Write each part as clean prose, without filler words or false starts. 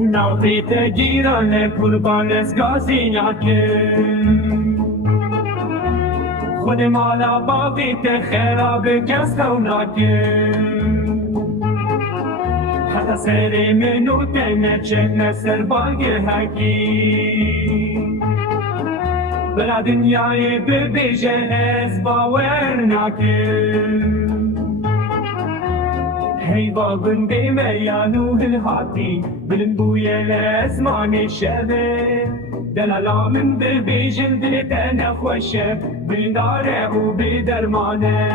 ناویت گیران قربان از گازی نکن خود مالا باقیت خراب کس خو نکن حتی سر منو تنچه نسر باگ حکی بلا دنیای ببیجه از باور نکن هی باغن بمیانو هاتی بلن بوی لازمان شبه دلالا من ببیجن دلت نخوشه بلن داره و بدرمانه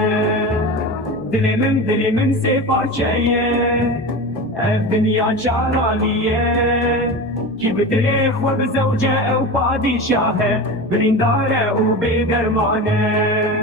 دلی من سی پارچهیه اف دنیا چارالیه کی بدلی خو بزوجه او پادشاهه بلن داره و بدرمانه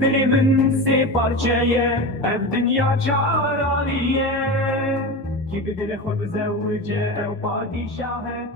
دلی من سی پارچهیه اف دنیا چارالیه کی بدل خود بزوجه او پادشاهه